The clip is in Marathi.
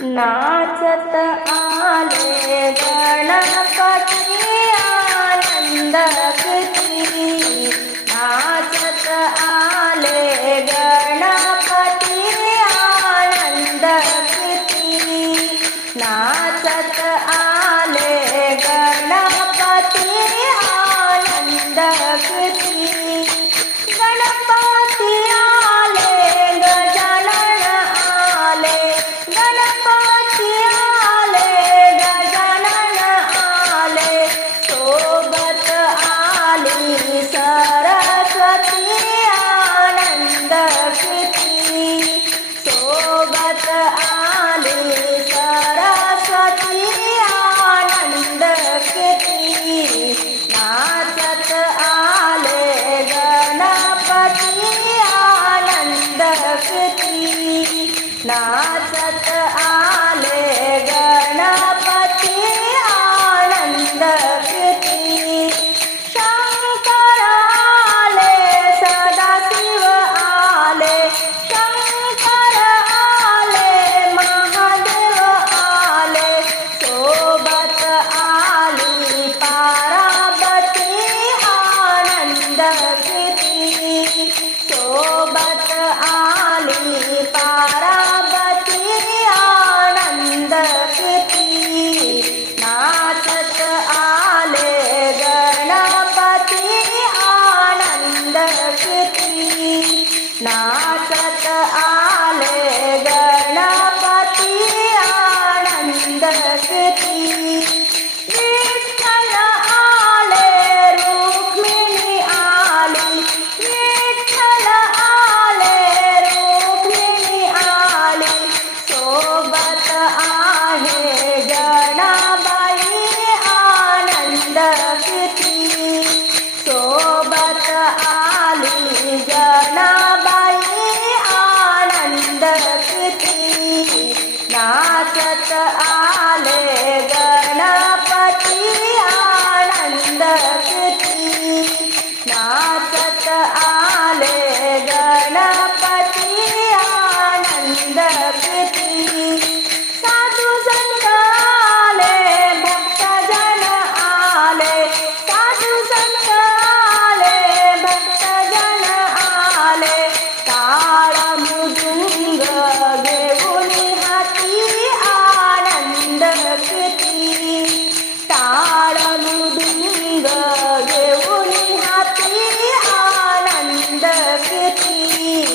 नाचत आले गणपती आनंद नाचत नाचत आले गा जगत आले आनंद प्रीती. साधू संत आले भक्तजन आले. साधू संत good.